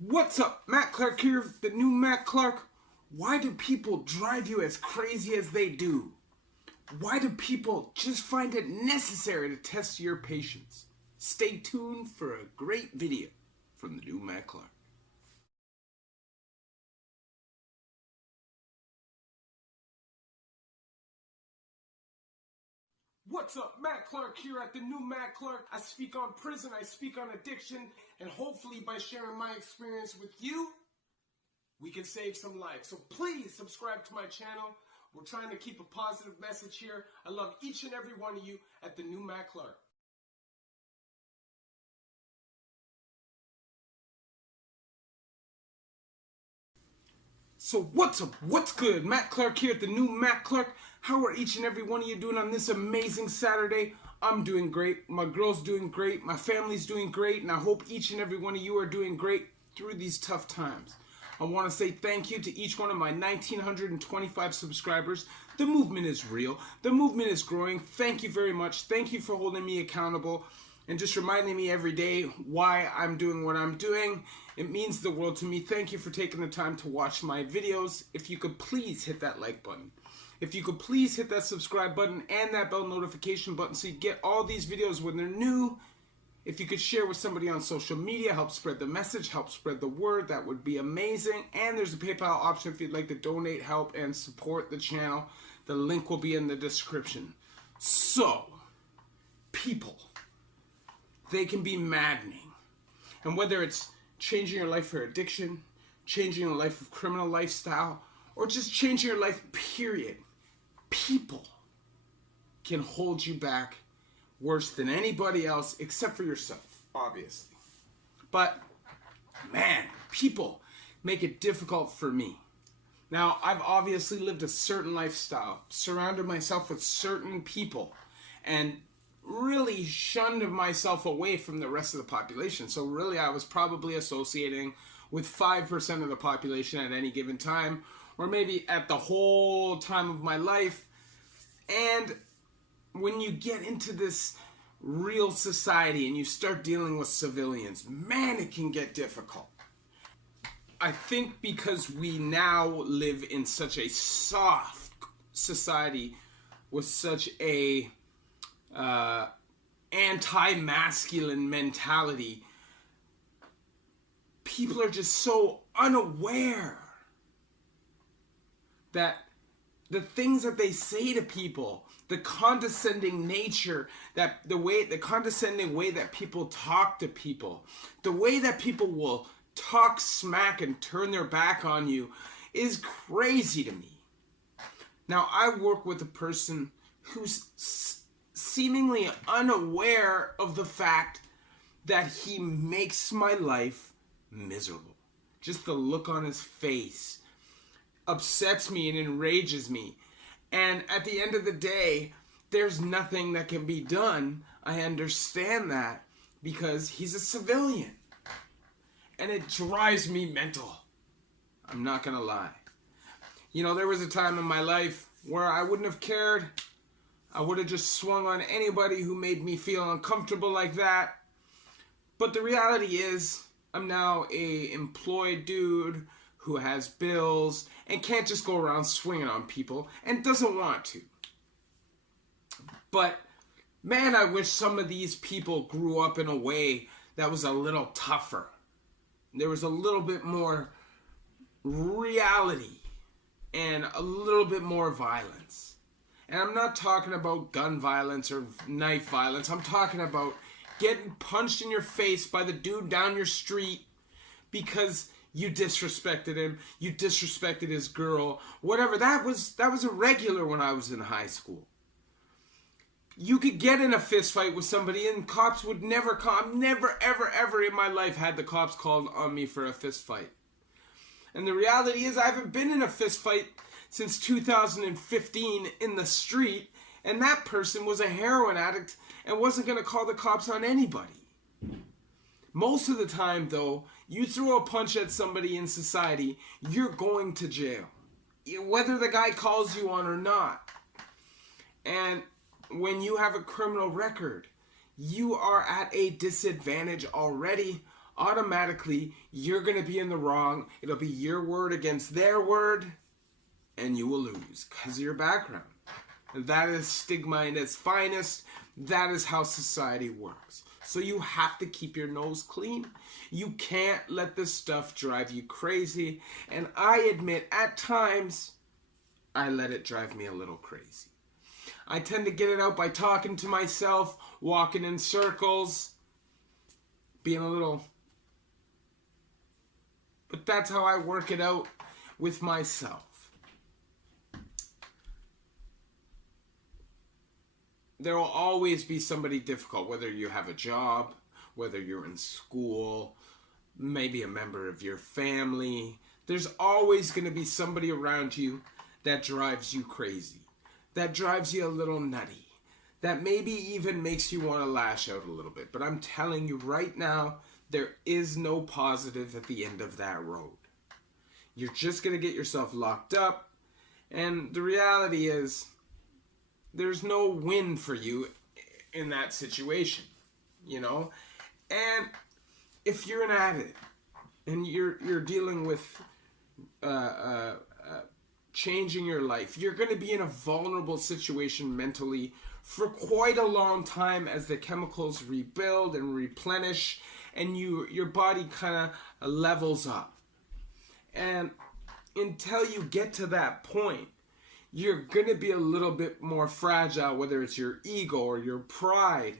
What's up? Matt Clark here, the new Matt Clark. Why do people drive you as crazy as they do? Why do people just find it necessary to test your patience? Stay tuned for a great video from the new Matt Clark. What's up? Matt Clark here at the new Matt Clark. I speak on prison, I speak on addiction, and hopefully by sharing my experience with you, we can save some lives. So please subscribe to my channel. We're trying to keep a positive message here. I love each and every one of you at the new Matt Clark. So what's up? What's good? Matt Clark here at the new Matt Clark. How are each and every one of you doing on this amazing Saturday? I'm doing great. My girl's doing great. My family's doing great. And I hope each and every one of you are doing great through these tough times. I want to say thank you to each one of my 1,925 subscribers. The movement is real. The movement is growing. Thank you very much. Thank you for holding me accountable and just reminding me every day why I'm doing what I'm doing. It means the world to me. Thank you for taking the time to watch my videos. If you could please hit that like button. If you could please hit that subscribe button and that bell notification button so you get all these videos when they're new. If you could share with somebody on social media, help spread the message, help spread the word, that would be amazing. And there's a PayPal option if you'd like to donate, help, and support the channel. The link will be in the description. So, people, they can be maddening. And whether it's changing your life for addiction, changing your life of criminal lifestyle, or just changing your life, period, people can hold you back worse than anybody else except for yourself, obviously. But, man, people make it difficult for me. Now, I've obviously lived a certain lifestyle, surrounded myself with certain people, and really shunned myself away from the rest of the population. So really, I was probably associating with 5% of the population at any given time, or maybe at the whole time of my life. And when you get into this real society and you start dealing with civilians, man, it can get difficult. I think because we now live in such a soft society with such a anti-masculine mentality, people are just so unaware that the things that they say to people, the condescending nature, the condescending way that people talk to people, the way that people will talk smack and turn their back on you is crazy to me. Now, I work with a person who's seemingly unaware of the fact that he makes my life miserable. Just the look on his face upsets me and enrages me. And at the end of the day, there's nothing that can be done. I understand that because he's a civilian. And it drives me mental. I'm not gonna lie. You know, there was a time in my life where I wouldn't have cared. I would have just swung on anybody who made me feel uncomfortable like that. But the reality is, I'm now a employed dude who has bills and can't just go around swinging on people and doesn't want to. But, man, I wish some of these people grew up in a way that was a little tougher. There was a little bit more reality and a little bit more violence. And I'm not talking about gun violence or knife violence. I'm talking about getting punched in your face by the dude down your street because you disrespected him, you disrespected his girl, whatever. That was irregular when I was in high school. You could get in a fist fight with somebody and cops would never come. I've never, ever, ever in my life had the cops called on me for a fist fight. And the reality is I haven't been in a fist fight since 2015 in the street, and that person was a heroin addict and wasn't going to call the cops on anybody. Most of the time, though, you throw a punch at somebody in society, you're going to jail, whether the guy calls you on or not. And when you have a criminal record, you are at a disadvantage already automatically you're going to be in the wrong. It'll be your word against their word, and you will lose because of your background. And that is stigma in its finest. That is how society works. So you have to keep your nose clean. You can't let this stuff drive you crazy. And I admit, at times, I let it drive me a little crazy. I tend to get it out by talking to myself, walking in circles, being a little... But that's how I work it out with myself. There will always be somebody difficult, whether you have a job, whether you're in school, maybe a member of your family. There's always going to be somebody around you that drives you crazy, that drives you a little nutty, that maybe even makes you want to lash out a little bit. But I'm telling you right now, there is no positive at the end of that road. You're just going to get yourself locked up, and the reality is, there's no win for you in that situation, you know? And if you're an addict and you're dealing with changing your life, you're going to be in a vulnerable situation mentally for quite a long time as the chemicals rebuild and replenish and your body kind of levels up. And until you get to that point, you're going to be a little bit more fragile, whether it's your ego or your pride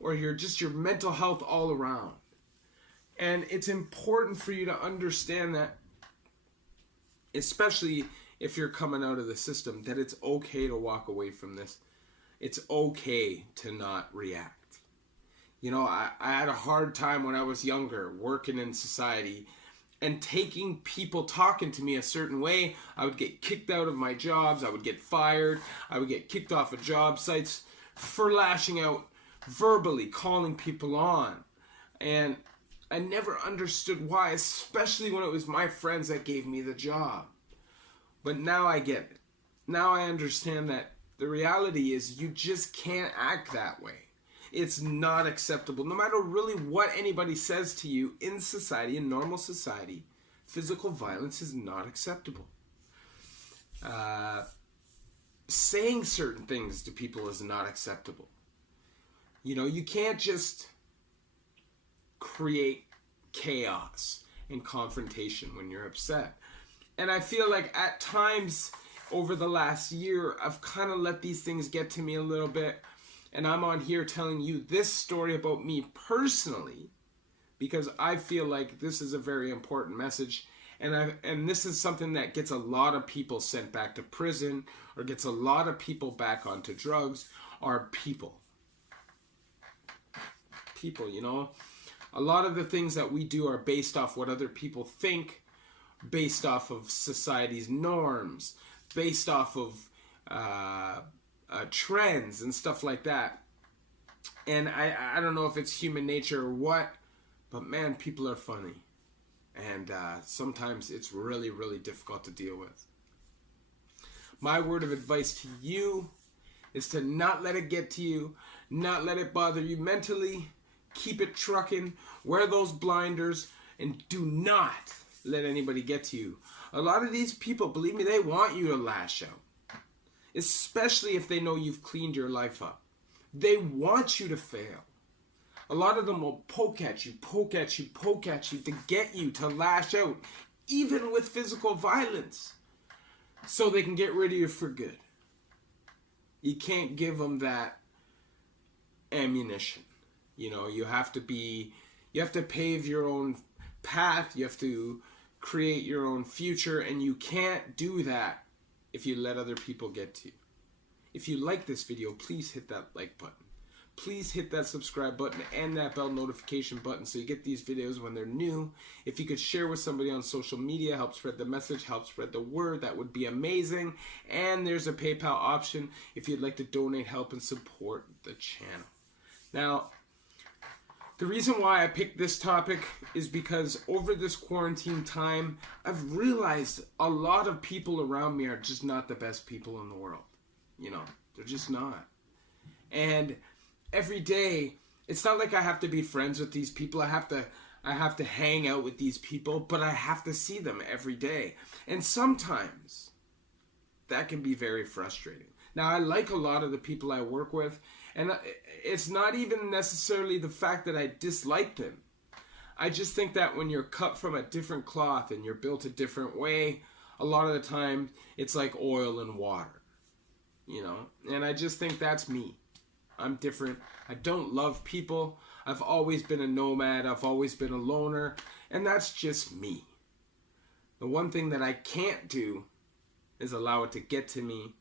or your mental health all around. And it's important for you to understand that, especially if you're coming out of the system, that it's okay to walk away from this. It's okay to not react. You know, I had a hard time when I was younger working in society and taking people talking to me a certain way. I would get kicked out of my jobs. I would get fired. I would get kicked off of job sites for lashing out verbally, calling people on. And I never understood why, especially when it was my friends that gave me the job. But now I get it. Now I understand that the reality is you just can't act that way. It's not acceptable. No matter really what anybody says to you in society, in normal society, physical violence is not acceptable. Saying certain things to people is not acceptable. You know, you can't just create chaos and confrontation when you're upset. And I feel like at times over the last year, I've kind of let these things get to me a little bit. And I'm on here telling you this story about me personally because I feel like this is a very important message. And this is something that gets a lot of people sent back to prison or gets a lot of people back onto drugs are people. People, you know. A lot of the things that we do are based off what other people think, based off of society's norms, based off of trends and stuff like that. And I don't know if it's human nature or what, but man, people are funny. And sometimes it's really, really difficult to deal with. My word of advice to you is to not let it get to you, not let it bother you mentally, keep it trucking, wear those blinders, and do not let anybody get to you. A lot of these people, believe me, they want you to lash out. Especially if they know you've cleaned your life up. They want you to fail. A lot of them will poke at you to get you to lash out, even with physical violence, so they can get rid of you for good. You can't give them that ammunition. You know, you have to pave your own path, you have to create your own future, and you can't do that if you let other people get to you. If you like this video, please hit that like button. Please hit that subscribe button and that bell notification button so you get these videos when they're new. If you could share with somebody on social media, help spread the message, help spread the word, that would be amazing. And there's a PayPal option if you'd like to donate, help, and support the channel. Now, the reason why I picked this topic is because over this quarantine time, I've realized a lot of people around me are just not the best people in the world. You know, they're just not. And every day, it's not like I have to be friends with these people. I have I have to hang out with these people, but I have to see them every day. And sometimes that can be very frustrating. Now, I like a lot of the people I work with, and it's not even necessarily the fact that I dislike them. I just think that when you're cut from a different cloth and you're built a different way, a lot of the time it's like oil and water, you know? And I just think that's me. I'm different. I don't love people. I've always been a nomad. I've always been a loner. And that's just me. The one thing that I can't do is allow it to get to me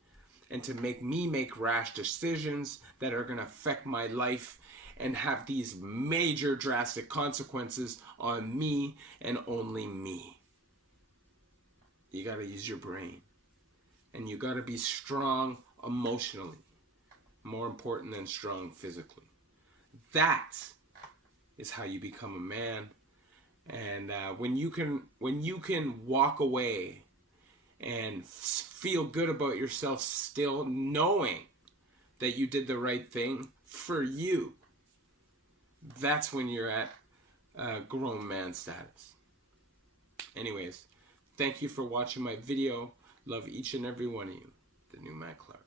and to make me make rash decisions that are going to affect my life and have these major drastic consequences on me and only me. You got to use your brain. And you got to be strong emotionally. More important than strong physically. That is how you become a man. And when you can walk away and feel good about yourself still, knowing that you did the right thing for you, that's when you're at grown man status. Anyways, thank you for watching my video. Love each and every one of you. The new Matt Clark.